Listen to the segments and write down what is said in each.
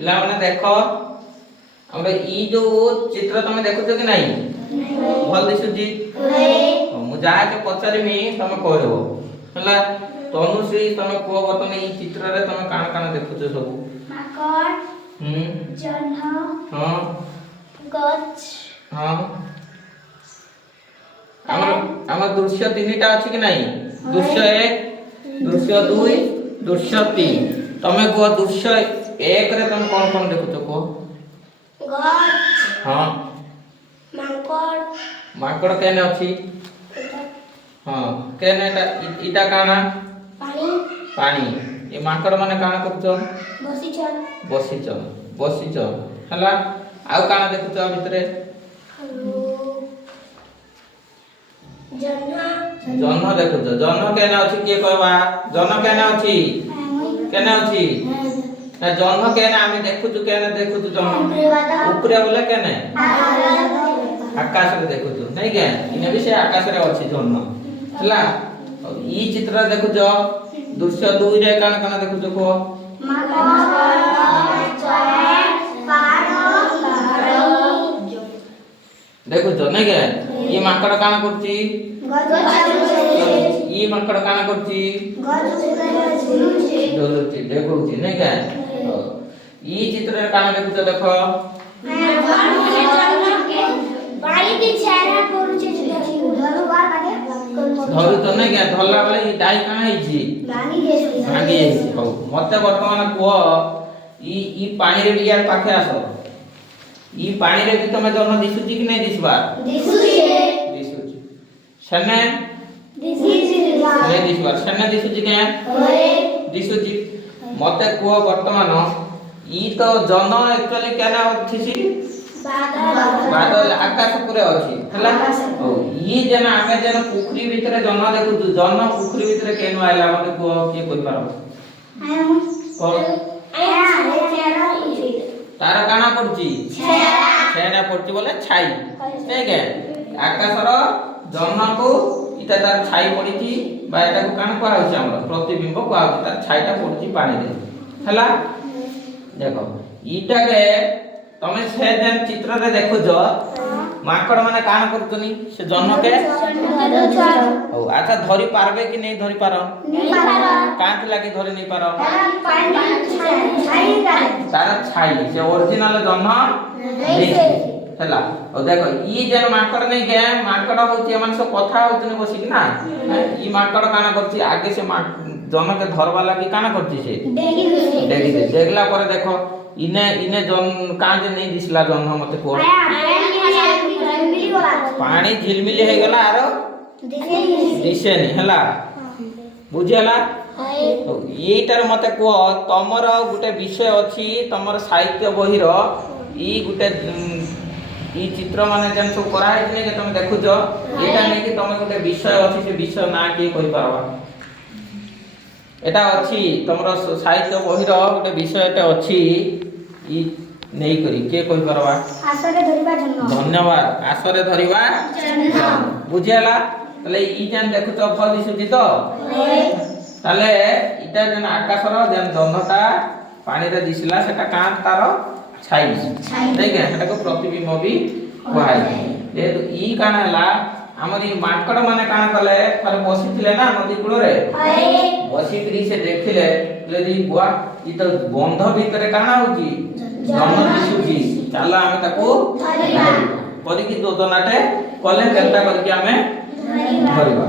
पिला माने देखो हमरे ई जो चित्र तमे देखुछ कि नाही भल दिसुची मु जा के पचारिमी तमे कहबो हला तनुश्री तमे को बतने ई चित्र रे तमे कान कान देखुछ सब माकड़ जन्ह हां गछ हां हमर दृश्य तीनटा अछि कि नाही दृश्य 1 दृश्य 2 दृश्य 3 तमे को दृश्य 1 रे तमे कोन कोन देखुछ को गछ हां माकड़ माकड़ केने अछि हां केने इटा काना पानी पानी ए माकड़ माने काना करछ बसिछ हला आउ काना देखुछ भितरे जन्ह देखुछ जन्ह केने अछि के कहबा जन्ह केने अछि ना जन्ह केने आमे देखुछ केने देखुछ जन्ह ऊपरे बोले केने आकाश रे देखुछ नै के इने भी से आकाश रे अछि जन्ह हला ई चित्र देखुछ दृश्य 2 रे काना काना देखुछ को देखो तो नहीं क्या ये माकड़ काना करती ये माकड़ काना करती झुलुची देखो छी नहीं क्या ये चित्र रे काना देखो तो देखो बाई के चेहरा करू छी धरु बार काटे धरु तो नहीं क्या धरला वाला ई डाई काना है जी भांगी है हो मते वर्तमान को ई पानी रे बियार पाखे आसो ई पानी रे तमे जन्म दिसुची कि नै दिसबा दिसुची सने नै दिसबा सने दिसुची के दिसुची मते को वर्तमान ई तो जन एक्चुअली केना थिसी बादल आकाश पुरे अछि हला ओ ई जेना आमे जेना पोखरी भीतर जन देखु जन पोखरी भीतर केनो आइला मते को के कोइ पारो तार काना पड़ची छेना पड़ची बोले छाई ठीक है आकाशर जन्म को इता तार छाई पड़ीची बा एटा को कान को आउछ हमर प्रतिबिंब को आउछ तार छाईटा पड़ची पानी रे हला देखो ईटा के तमे से जेन चित्र रे देखो जो माकड़ माने कान करतनी से जन्म के ओ अच्छा धरि पारबे कि नहीं धरि पारो नहीं पारो कांत लागी धरि नहीं पारो तार छाई से ओरिजिनल जन्म नहीं हला ओ देखो ई जेन माकड़ नहीं के माकड़ होची मन सब कथा होतनी बसी कि ना ई माकड़ काना करची आगे से जन्म के धरवा लागी काना करची से डेगी दे देखला पर देखो इने जन कांज नहीं दिसला जन्म मते को पानी झिलमिली हे गला आरो दिसेनी हला बुझियला एटार मते को तमर गुटे विषय अछि तमर साहित्य बहिर ई गुटे ई चित्र माने जन सब करा है कि तुम देखु जो एटा नै कि तुम गुटे विषय अछि से विषय ना के कहि परबा एटा अछि तमर साहित्य बहिर गुटे विषय एटा अछि ई नहीं करी के कोई करवा आसरे धरिबा जन्म धन्यवाद आसरे धरिबा जन्म बुझियाला तले ई जन देखु तो फल दिसुची तो तले इटा जन आकाशर जन जन्मता पानी रे दिसला सेटा कान तार छाई ठीक है सेटा को प्रतिबिंब भी कहै जे तो ई काना हला हमरी माकड़ माने काना कले पर बसिथिले ना नदी कूल रे बसी करी से देखिले यदि बुआ ई तो बंध भीतर काना होची जन्म दिसुची चला हमें ताको करी की दोदनाटे कले केनता करके हमें धरबा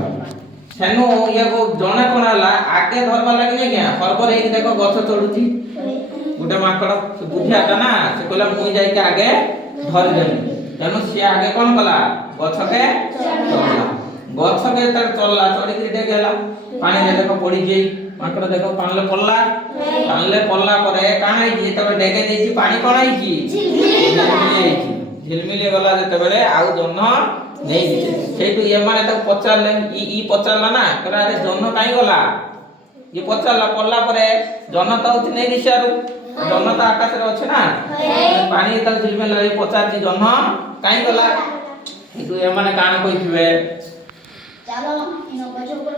सेनु ये को जणे कोनाला आगे धरबा लागि नै के हरबर एक देखो गछ चढुची गुटे माकड़ से बुझियाता ना से कहला मुई जाई के आगे धर देनी तेनु से आगे कोन कला गछ के चढ़ला गछ के तर चलला चढ़ी के डे गेला पानी दे देखो पड़ी जाई माकड़ देखो पानले पल्ला परे काना ही तबे डेगे देछि पानी कोन आइछि झिलमिली गला जते बेले आउ जन्न नै दिसे सेटु ए माने त पचारले ई पचारला ना कहला रे जन्न काई गला ये पचारला पल्ला परे जन्न त होति नै दिसारु जन्न त आकाश रे अछि ना पानी त झिलमिली रे पचारछि जन्न काई गला इतु ए माने काना कहिथिबे चलो इनो बजो पर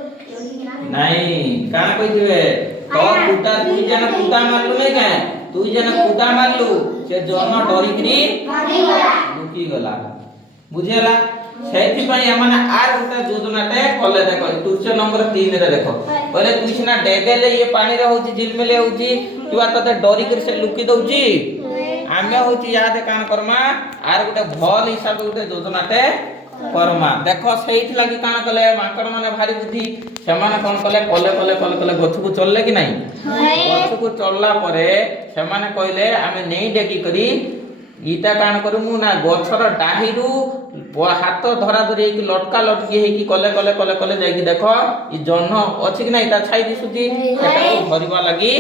नहीं काना कहिथिबे तो कुटा तू जन कुटा मारलु नै के তুই যেন কুଦା ମାରଲୁ ସେ ଜହ୍ନ ଡରିକିରି ଲୁକି ଗଲା ବୁଝିହେଲା ସେଇଥିପାଇଁ ଏମାନେ ଆର ଗୋଟେ ଯୋଜନାଟେ କଲେ ଦେଖ ତୁଚ୍ଛ ନମ୍ବର 3 ରେ ଦେଖ କହିଲେ ତୁଇ ସିନା ଡେଗେଲେ ଇଏ ପାଣିରେ ହଉଛି ଝିଲମିଲି ହଉଛି ତୁଆ ତତେ ଡରିକିରି ସେ ଲୁକି ଦଉଛି ଆମେ ହଉଛି ୟାଦେ କାଣ କରମା ଆର ଗୋଟେ ଭଲ ହିସାବରେ ଗୋଟେ ଯୋଜନାଟେ କରମା ଦେଖ ସେଇଥି ଲାଗି କାଣ କଲେ ମାଙ୍କଡ ମାନେ ଭାରି ବୁଦ୍ଧି ସେମାନେ କଣ କଲେ କଲେ କଲେ କଲେ କଲେ ଗଛକୁ ଚଲଲେ କି ନାହିଁ ଗଛକୁ ଚଲଲା ପରେ ସେମାନେ କହିଲେ ଆମେ ନେଇ ଡେକି କରି ଇଟା କାଣ କରିମୁ ନା ଗଛର ଡାହିରୁ ହାତ ଧରା ଧରି ହେଇକି ଲଟକା ଲଟକି ହେଇକି କଲେ କଲେ କଲେ କଲେ ଯାଇକି ଦେଖ ଇ ଜହ୍ନ ଅଛି କି ନାହିଁ ତା ଛାଇ ଦିଶୁଛି ସେଟାକୁ ଧରିବା ଲାଗି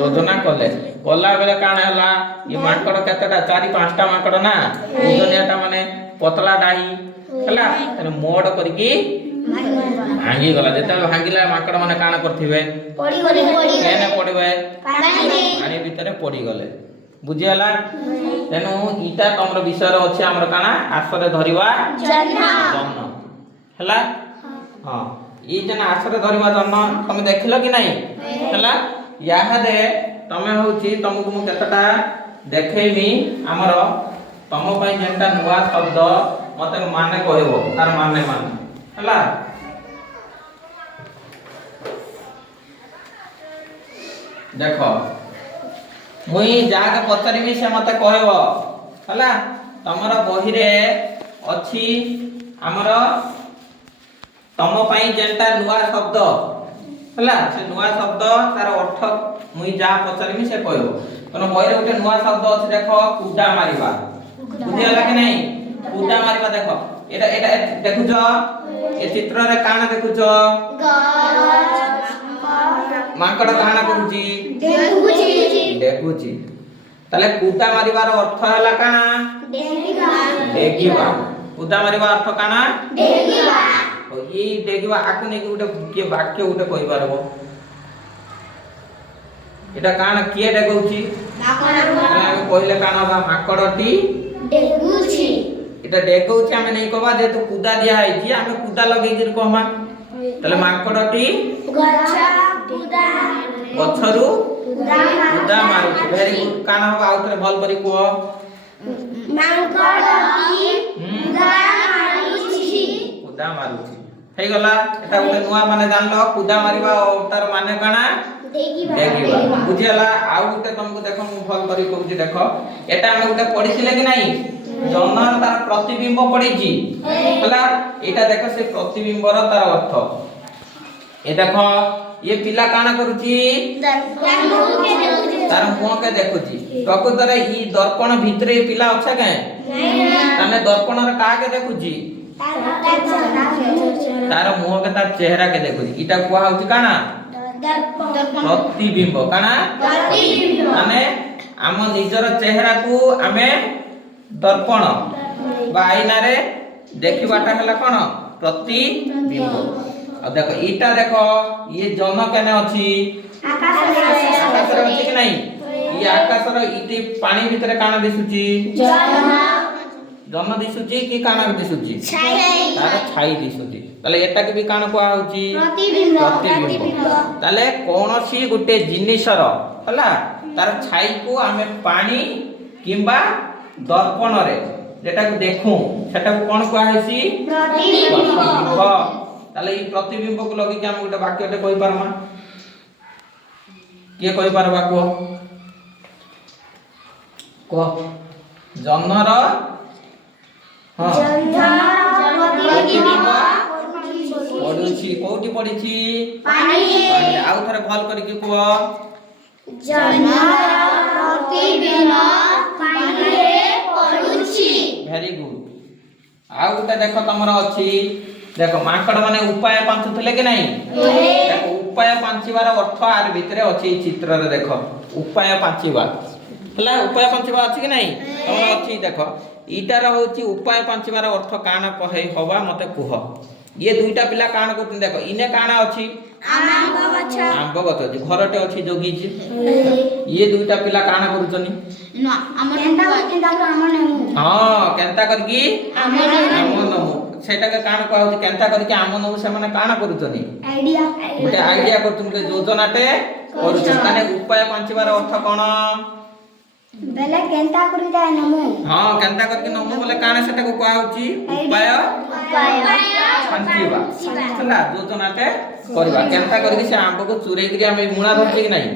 ଯୋଜନା କଲେ ଗଲା ବେଲେ କାଣ ହେଲା ଇ ମାଙ୍କଡ କେତେଟା 4-5ଟା ମାଙ୍କଡ ନା ଓଜନିଆଟା ମାନେ ପତଳା ଡାହି ହେଲା ତାରେ ମୋଡ କରିକି ଭାଙ୍ଗି ଗଲା ଯେତେବେଳେ ଭାଙ୍ଗିଲା ମାଙ୍କଡ ମାନେ କାଣ କରିଥିବେ କେନେ ପଡିବେ ପାଣି ଭିତରେ ପଡିଗଲେ ବୁଝିହେଲା ତେଣୁ ଇଟା ତମର ବିଷୟରେ ଅଛି ଆମର କାଣା ଆସରେ ଧରିବା ଜହ୍ନ ହେଲା ହଁ ଇ ଯେନ ଆସରେ ଧରିବା ଜହ୍ନ ତମେ ଦେଖିଲ କି ନାହିଁ ହେଲା याहादे तमे होची तुमको मु केतटा देखेइमी हमर तम पई जेंटा नुवा शब्द मते माने कहबो तार माने हला देखो मुई जाके पचरीमी से मते कहबो हला तमर बही रे अछि हमर तम पई जेंटा नुवा शब्द हला से नुवा शब्द तार अर्थ मुई जा पचरीमी से कहबो तनो बहिरे उठे नुवा शब्द अछि देखो कुडा मारिबा बुझियाला कि नहीं कुडा मारिबा देखो एटा एटा देखुछो ए चित्र रे काना देखुछो माकड़ काना करूची देखुची तले कुडा मारिबार अर्थ हला काना डेगिबा कुडा मारिबा अर्थ काना डेगिबा ई डेगिबा आकु नै उठे के वाक्य उठे कहि पारबो एटा काना किए डेगउची माकड़ कहले काना बा माकड़टी डेगुची एटा डेगउची हमें नै कहबा जे तू कुदा दिया है कि हमें कुदा लगै कि कहमा तले माकड़टी गछरु कुदा मारुची वेरी गुड काना हो आउतरे भल करी को माकड़टी कुदा मारुची हे गला एटा उठे नुवा माने जानलो कुदा मारिबा तार माने काना देखिबा बुझियाला आउ गुटे तुमको देखो मु भल करी कहूची देखो एटा हम गुटे पढिसिले कि नाही जन्म तार प्रतिबिंब पढिची हला एटा देखो से प्रतिबिंबर तार अर्थ ए देखो ये पिला काना करूची तार मुंह के देखुची प्रकृतरे ई दर्पण भितरे पिला अच्छा के तने दर्पण रे का के देखुची तार मुंह के तार चेहरा के देखुची इटा कुआ होची काना प्रतिबिंब काना प्रतिबिंब माने हम निजर चेहरा को हमें दर्पण बा आईना रे देखिबाटा हला कोन प्रतिबिंब आ देखो इटा देखो ये जन केने अछि आकाश रे अछि कि नहीं ये आकाश रे इटी पानी भीतर काना दिसुची जन दिसुची कि काना दिसुची तार छाई दिसुची ताले एटा के भी काना कोआ होची प्रतिबिंब ताले कोनोसी गुटे जिनिसर हला तार छाई को हमें पानी किंबा दर्पण रे जेटा को देखू सेटा को कोन कोआ हेसी प्रतिबिंब ताले ई प्रतिबिंब को लगी कि हम गुटे वाक्यटे कहि पारमा के कहि पारबा को जन्नर हां प्रतिबिंब पडुची कोठी पडिची पानी आउ थरे भल करी कि को जन्नर प्रतिबिंब पानी रे पडुची वेरी गुड आउ गुटे देखो तमरो अछि देखो माकड़ माने उपाय पांचुथले कि नहीं देखो उपाय पांचिबार अर्थ आर भितरे अछि चित्र रे देखो उपाय पांचिबा हला उपाय पांचिबा अछि कि नहीं तमरो अछि देखो ईटार होची उपाय पांचिबार अर्थ काना कहे होबा मते कुह ये दुईटा पिला काना को देखो इने काना अछि आंब गछ अछि घरटे अछि जोगी जी ये दुईटा पिला काना करूचनी हां केंता करकी हमर नमु ସେଟାକେ କାଣ କହୁଛି କେନ୍ତା କରିକି ଆମ ନଉ ସେମାନେ କାଣ କରୁଛନ୍ତି ଗୋଟେ ଆଇଡିଆ କରୁଛନ୍ତି ଗୋଟେ ଯୋଜନାଟେ କରୁଛନ୍ତି ତାନେ ଉପାୟ ପାଞ୍ଚିବାର ଅର୍ଥ କଣ ବେଲେ କେନ୍ତା କରି ଯାଏ ନମୁ ହଁ କେନ୍ତା କରିକି ନମୁ ବୋଲେ କାଣ ସେଟାକୁ କୁହାଉଛି ଉପାୟ ପାଞ୍ଚିବା ହେଲା ଯୋଜନାଟେ କରିବା କେନ୍ତା କରିକି ସେ ଆମ୍ବକୁ ଚୁରେଇକିରି ଆମେ ମୁଣା ଧରିଛି କି ନାହିଁ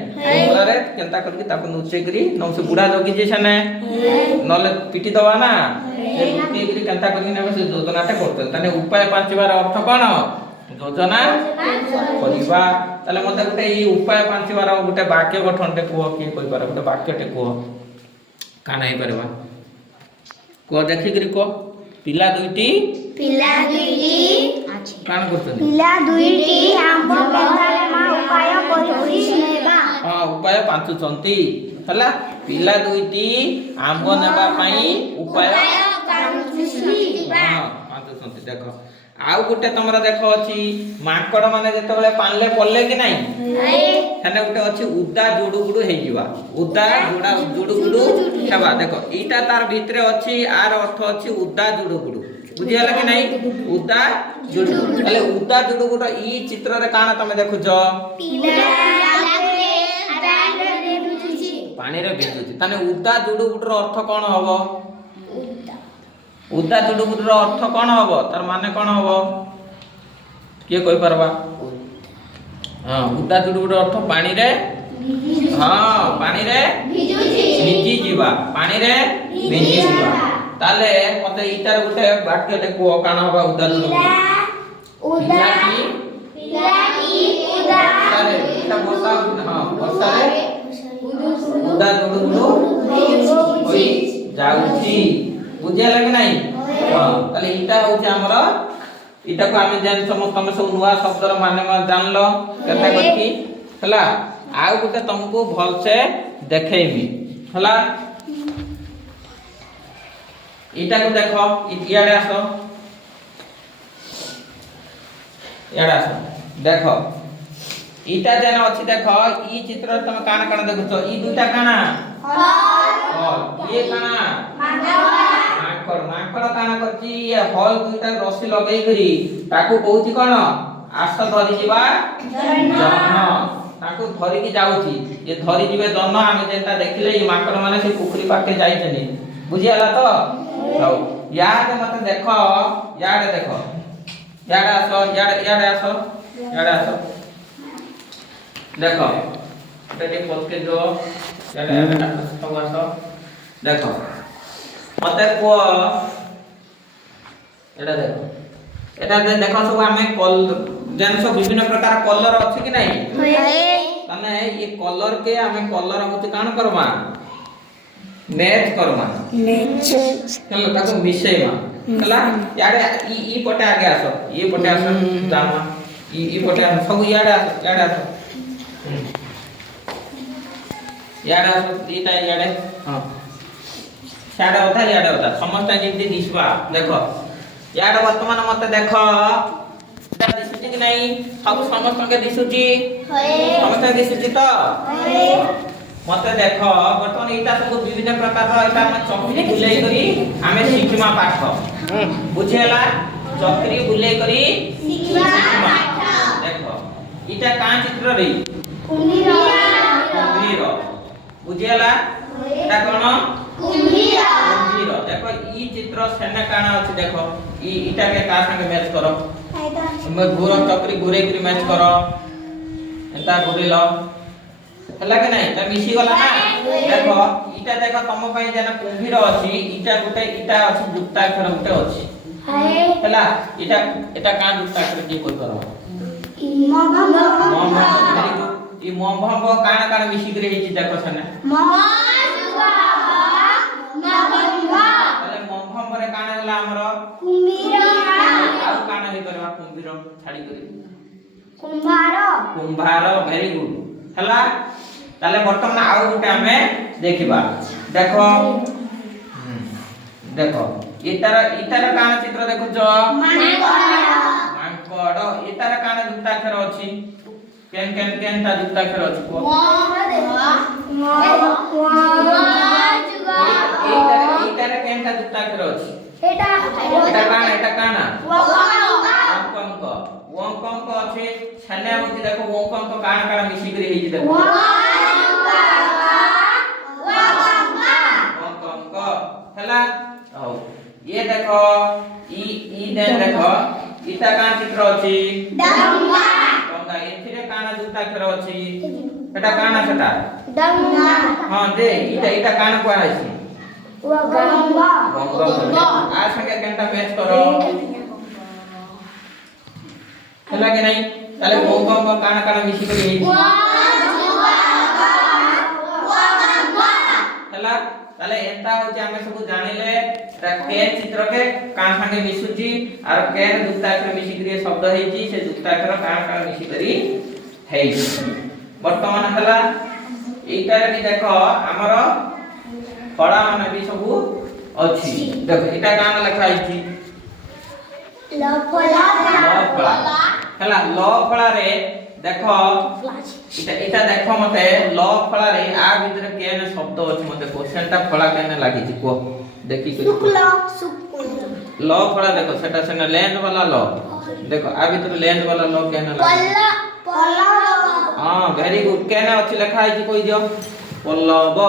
ମୁଣାରେ କେନ୍ତା କରିକି ତାକୁ ନୁଚେଇକିରି ନଉ ସେ ବୁଢା ଜଗିଛି ସେନେ ନହେଲେ ପିଟି ଦବା ନା ସେ ଲୁଚେଇକିରି କେନ୍ତା କରିକି ନେବେ ସେ ଯୋଜନାଟେ କରୁଛନ୍ତି ତାନେ ଉପାୟ ପାଞ୍ଚିବାର ଅର୍ଥ କଣ ଯୋଜନା କରିବା ତାହେଲେ ମତେ ଗୋଟେ ଏଇ ଉପାୟ ପାଞ୍ଚିବାର ଗୋଟେ ବାକ୍ୟ ଗଠନଟେ କୁହ କିଏ କହିପାରେ ଗୋଟେ ବାକ୍ୟଟେ କୁହ କାଣ ହେଇପାରିବା କୁହ ଦେଖିକିରି କୁହ ପିଲା ଦୁଇଟି କାଣ କରୁଛନ୍ତି ପିଲା ଦୁଇଟି ଆମ୍ବ କେନ୍ତାରେ ମା ଉପାୟ କରି ନେବା ହଁ ଉପାୟ ପାଞ୍ଚୁଛନ୍ତି ହେଲା ପିଲା ଦୁଇଟି ଆମ୍ବ ନେବା ପାଇଁ ଉପାୟ ପାଞ୍ଚୁଛନ୍ତି ଦେଖ ଆଉ ଗୋଟେ ତମର ଦେଖ ଅଛି ମାଙ୍କଡ ମାନେ ଯେତେବେଳେ ପାଣିଲେ ପଡିଲେ କି ନାହିଁ ସେନେ ଗୋଟେ ଅଛି ଉଦା ଜୁଡୁଗୁଡୁ ହେଇଯିବା ଉଦା ଯୋଡା ଜୁଡୁଗୁଡୁ ହେବା ଦେଖ ଏଇଟା ତାର ଭିତରେ ଅଛି ଆର ଅର୍ଥ ଅଛି ଉଦା ଜୁଡୁଗୁଡୁ ବୁଝିଗଲା କି ନାହିଁ ଉଦା ଜୁଡୁଗୁଡୁ ହେଲେ ଉଦା ଜୁଡୁଗୁଡୁ ଇ ଚିତ୍ରରେ କାଣ ତମେ ଦେଖୁଛ ପାଣିରେ ଭିଜୁଛି ତାନେ ଉଦା ଜୁଡୁଗୁଡୁର ଅର୍ଥ କଣ ହବ ଉଦା ଜୁଡୁଗୁଡୁର ଅର୍ଥ କଣ ହବ ତାର ମାନେ କଣ ହବ କିଏ କହି ପାରବା ହଁ ଉଦା ଜୁଡୁଗୁଡୁର ଅର୍ଥ ପାଣିରେ ହଁ ପାଣିରେ ଭିଜି ଯିବା ପାଣିରେ ଭିଜି ଯିବା ତାହେଲେ ମତେ ଏଇଟାର ଗୋଟେ ବାକ୍ୟଟେ କୁହ କାଣ ହବା ଉଦା ଜୁଡୁଗୁଡୁ ବର୍ଷାରେ ଉଦା ଜୁଡୁଗୁଡୁ ହୋଇ ଯାଉଛି ବୁଝିଗଲା କି ନାହିଁ ହଁ ତାହେଲେ ଏଇଟା ହଉଛି ଆମର ଏଇଟାକୁ ଆମେ ଜାଣିଛ ତମେ ସବୁ ନୂଆ ଶବ୍ଦର ମାନେ ଜାଣିଲ କେନ୍ତା କରିକି ହେଲା ଆଉ ଗୋଟେ ତମକୁ ଭଲସେ ଦେଖେଇବି ହେଲା ଏଇଟାକୁ ଦେଖ ଇଆଡେ ଆସ ଦେଖ ଏଇଟା ଯେନ ଅଛି ଦେଖ ଇ ଚିତ୍ରରେ ତମେ କାଣା କାଣା ଦେଖୁଛ ଇ ଦୁଇଟା କାଣା ଇଏ କାଣା ମାଙ୍କଡ କାଣା କରିଛି ହଲ ଦୁଇଟା ରସି ଲଗେଇ କରି ତାକୁ କହୁଛି କଣ ଆସ ଧରି ଯିବା ଜହ୍ନ ତାକୁ ଧରିକି ଯାଉଛି ଏ ଧରି ଯିବେ ଜହ୍ନ ଆମେ ଯେନ୍ତା ଦେଖିଲେ ଏ ମାଙ୍କଡ ମାନେ ସେ ପୋଖରୀ ପାଖରେ ଯାଇଛନ୍ତି ବୁଝିଗଲା ତ ହଉ ଇଆଡେ ମତେ ଦେଖ ଇଆଡେ ଦେଖ ଇଆଡେ ଆସ ଇଆଡେ ଆସ ଦେଖ ଏଠି ପଛକେ ଯୋ ଇଆଡେ ଆସ ଦେଖ मते को एटा देखो एटा देखो सब हमें कल जन सब विभिन्न प्रकार कलर अछि कि नहीं तने ये कलर के हमें कलर होते कान करबा मैच करबा चलो ताको मिसेमा हला याडे ई पटे आगे आसो ये पटे आसो जामा ई पटे आसो सब याडे आसो याडे आसो दीटा याडे हां याडे होता समस्त जेमती दिसबा देखो याडे वर्तमान मते देखो एटा दिसुची कि नहीं सब समस्त के दिसुची समस्त दिसुची तो मते देखो वर्तमान एटा सब विभिन्न प्रकार रो एटा हम चक्री बुलाई करी हमें शिखमा पाठ बुझेला चक्री बुलाई करी शिखमा देखो एटा का चित्र रे कुंभीर बुझेला एटा कोन कुंभीर देखो ई चित्र सेने काना अछि देखो ई इटा के का संगे मैच करो हम घोर चक्री घुरे करी मैच करो एता घुरिलो हला के नहीं त मिसी गला ना देखो इटा देखो तम पई जेना कुंभीर अछि इटा गुटे इटा अछि जुक्ताक्षर गुटे अछि हला इटा एटा का जुक्ताक्षर की कोइ करो ई मभंग काना काना मिसी करे हिची देखो सने ताले मभंग रे काना हला हमरो कुंभीर आ काना हे करबा कुंभीर छाडी करी कुंभार वेरी गुड हला ताले वर्तमान आउ गुटे हमें देखिबा देखो देखो इतार काना चित्र देखो जो मांकड़ इतार काना जुक्ताक्षर अछि केन ता जुक्ताक्षर अछि को इतार केन ता जुक्ताक्षर अछि एटा काना छने होची देखो ओंक अंक काण काण मिसी करी हेची देखो अंक अंक हला हो ये देखो ई देन देखो इटा काण चित्र अछि डंगा डंगा एथिरे काण दुटा अक्षर अछि एटा काण सेटा डंगा हां दे इटा काण को आसी गंगा गंगा आ संगे केनटा मैच करो हला के नहीं ताले ओंक अंक काण काण मिसी करी हेची हला ताले एता होची हमें सब जानिले ता के चित्र के काण संगे मिसुची और केन दुटा अक्षर मिसी करी शब्द हेची से दुटा अक्षर काण काण मिसी करी हेची वर्तमान हला एटा रे देखो हमर फड़ा माने भी सब अछि देखो एटा काण लिखा हेची लफला हला ल फळा रे देखो इटा देखो मते ल फळा रे आ भीतर केन शब्द अछि मते क्वेश्चन ता फळा केन लागि छी को देखि के शुक्ल ल फळा देखो सेटा सेना लेंथ वाला ल देखो आ भीतर लेंथ वाला ल केन लागि हां वेरी गुड केन अछि लिखा अछि कोइ दियो पल्लव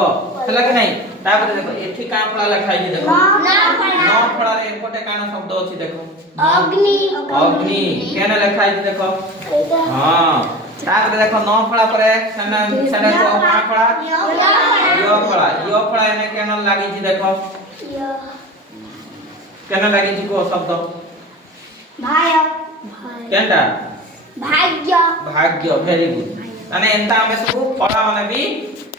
हला कि नहीं तापर देखो एठी का फळा लिखा अछि देखो न फळा रे एकोटे कान शब्द अछि देखो अग्नि अग्नि केन लिखा अछि देखो हां तापर देखो न फळा परे सेना सेना को का फळा यो फळा एने केन लागि छी देखो केन लागि छी को शब्द भाय केनटा भाग्य भाग्य वेरी गुड माने एंता हमें सब पढ़ा माने भी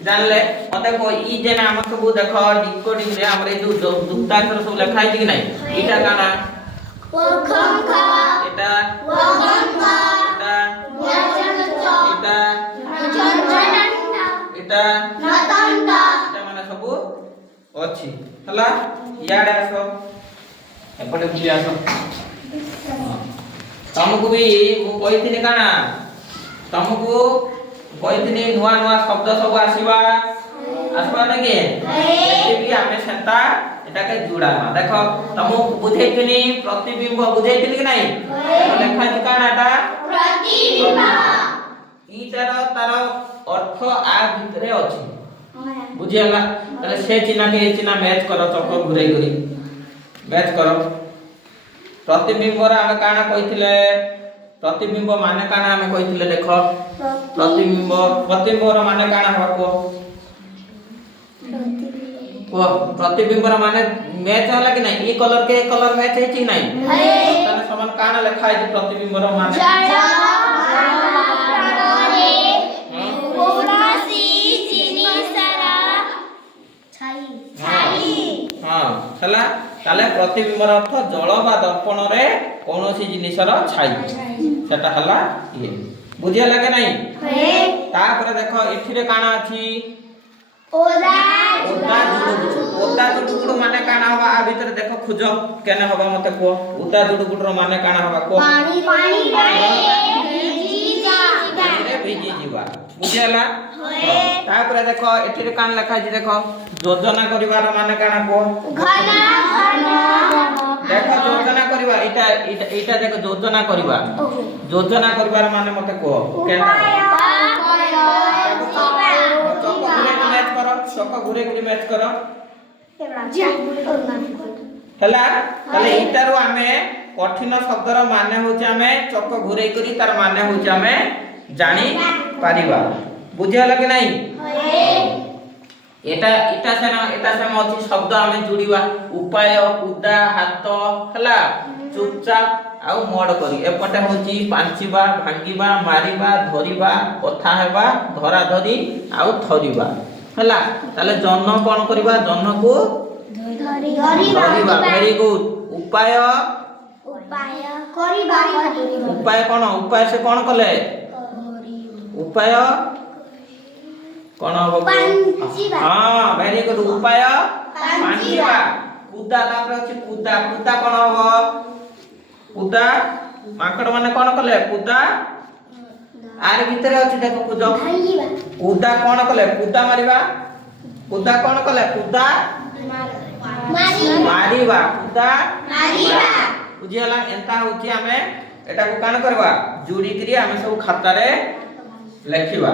जानले मते को ई जेना हम सब देखो डिकोडिंग रे हमरे जो दुटा अक्षर सब लिखा है कि नहीं इटा काना वखंख इटा वखंख इटा इटा इटा नतंत इटा माने सब अछि हला याडे आसो एपटे बुली आसो तुमको भी मु कहिथिनी काना तुमको कहिथिनी नुवा नुवा शब्द सब आसीबा नके एते भी हमें सेंता एटा के जुड़ामा देखो तुमको बुझैथिनी प्रतिबिंब बुझैथिनी कि नहीं लेखा कि कानाटा प्रतिबिंब ईटार तार अर्थ आ भितरे अछि बुझियला तले से चिन्ह के चिन्ह मैच करो चक्कर घुराई करी मैच करो प्रतिबिंब रा हम काना कहिथिले प्रतिबिंब माने काना हम कहिथिले देखो प्रतिबिंब रा माने काना हवा को प्रतिबिंब रा माने मैच होला कि नहीं ई कलर के कलर मैच है कि नहीं तने समान काना लिखा है प्रतिबिंब रा माने हां हला ताले प्रतिबिंब रा अर्थ जल बा दर्पण रे कोनोसी जिनिसर छाई सेटा हला ये बुझिया लागे नहीं तापर देखो एथिरे काना अछि ओदा जुडुगुडु माने काना हवा आ भीतर देखो खुजो केने हवा मते को ओदा जुडुगुडु रो माने काना हवा को पानी भिजी जीवा बुझियाला तापर देखो एथिरे कान लिखा अछि देखो योजना करिवार माने काना को देखो योजना करिवा इटा देखो योजना करिवार माने मते को केना चक्कर घुरे मैच करो हला तले इटारो हमें कठिन शब्दर माने होचे हमें चक्कर घुरे करी तार माने होचे हमें जानी पारिबा बुझियाला कि नहीं एटा से अछि शब्द हमें जुड़ीबा उपाय कुदा हाथ हला चुपचाप आउ मोड करी एपटे होची पांचीबा भांगीबा मारीबा धरिबा कथा हेबा धरा धरी आउ थरीबा हला ताले जन्न कोन करबा जन्न को धरिबा वेरी गुड उपाय कोन उपाय से कोन कले उपाय कोन हो हां वेरी गुड उपाय पांचीबा कुदा तापर अछि कुदा कोन हो कुदा माकड़ माने कोन कले कुदा आर भीतर अछि देखो कुदा कुदा कोन कले कुदा मारिबा कुदा कोन कले कुदा मारिबा कुदा मारिबा बुझियला एंता होची हमें ଏଟାକୁ କାଣ କରିବା ଯୋଡ଼ିକିରି ଆମେ ସବୁ ଖାତାରେ ଲେଖିବା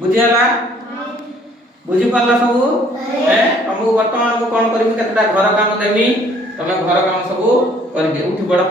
ବୁଝିହେଲା ବୁଝି ପାରିଲ ସବୁ ତମକୁ ବର୍ତ୍ତମାନ ମୁଁ କଣ କରିବି କେତେଟା ଘର କାମ ଦେବି ତମେ ଘର କାମ ସବୁ କରିଦିଅ ଉଠି ପଡ଼